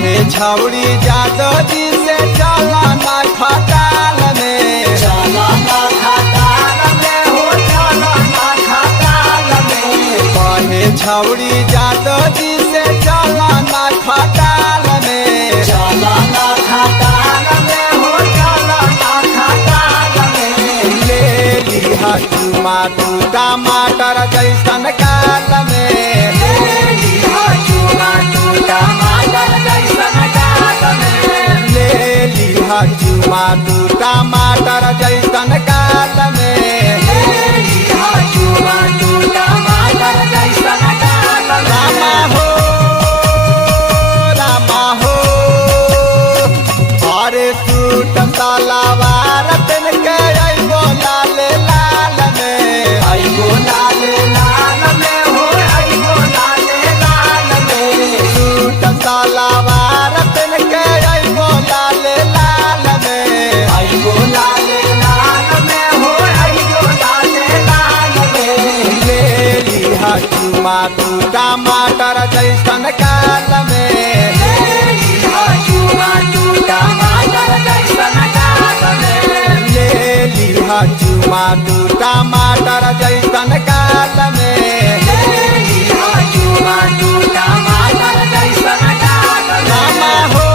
कहे छौड़ी जादो जी से चला ना खटाल में, चला ना खटाल में हो, चला ना खटाल में। कहे छौड़ी जादो जी से चला ना खटाल में, चला ना खटाल में हो, चला ना खटाल में। ले लिहा चुमा तू टमाटर जैसन काल में, ले लिहा चुमा तू टमाटर जैसन काल में। ले लिहा चुमा तू टमाटर जैसन काल में, ले लिहा चुमा तू टमाटर जैसन काल में। रामा हो रामा हो, अरे सूट तलवार तन के अइबो लाल लाल में, अइबो लाल लाल में हो, अइबो लाल लाल में। सूट तलवार तन के अइबो लाल लाल में, अइबो लाल लाल में हो, अइबो लाल लाल में। ले लिहा चुमा तू टमाटर जैसन काल में, ले लिहा चुमा तू टमाटर जैसन काल में। ले लिहा चुमा तू टमाटर जैसन काल में, ले लिहा चुमा तू टमाटर जैसन काल में। रामा हो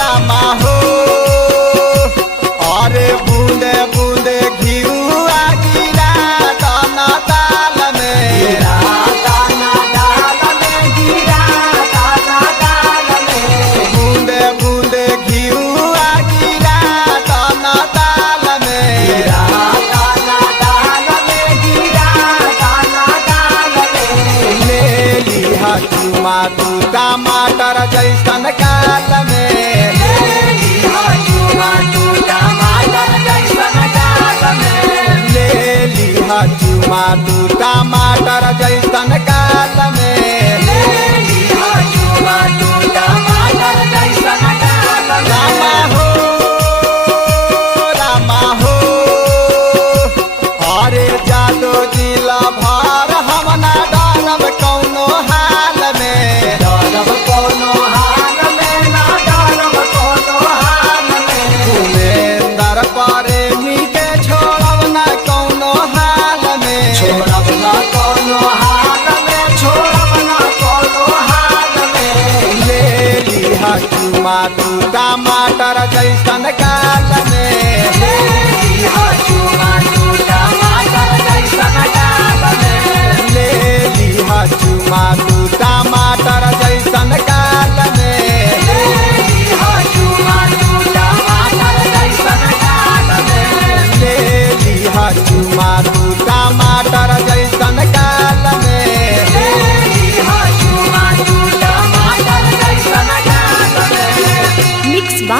रामा हो, अरे बूंदे बूंदे घिउआ गिरा दाना दाल में, गिरा दाना दाल में, गिरा दाना दाल में। बूंदे बूंदे घिउआ गिरा दाना दाल में, गिरा दाना दाल में, गिरा दाना दाल में। ले लिहा चुमा तू टमाटर जैसन काल में, ले लिहा चुमा तू टमाटर जैसन काल में। ले लिहा चुमा तू टमाटर जैसन काल में, ले लिहा चुमा तू टमाटर जैसन काल में। रामा हो रामा हो, अरे जादो जिला भार हम ना डालब कौनो हाल में, डालब कोनो हाल में, ना डालब कोनो हाल में। उमेंदर प्रेमी के छोड़ब ना कौनो हाल में, छोड़ब ना कोनो हाल में, छोड़ब ना कोनो हाल में। ले लिहा चुमा तू टमाटर जैसन काल में, ले लिहा चुमा तू टमाटर जैसन काल में। ले लिहा चुमा तू टमाटर जैसन काल में, ले लिहा चुमा तू टमाटर जैसन काल में। ले लिहा चुमा तू टमाटर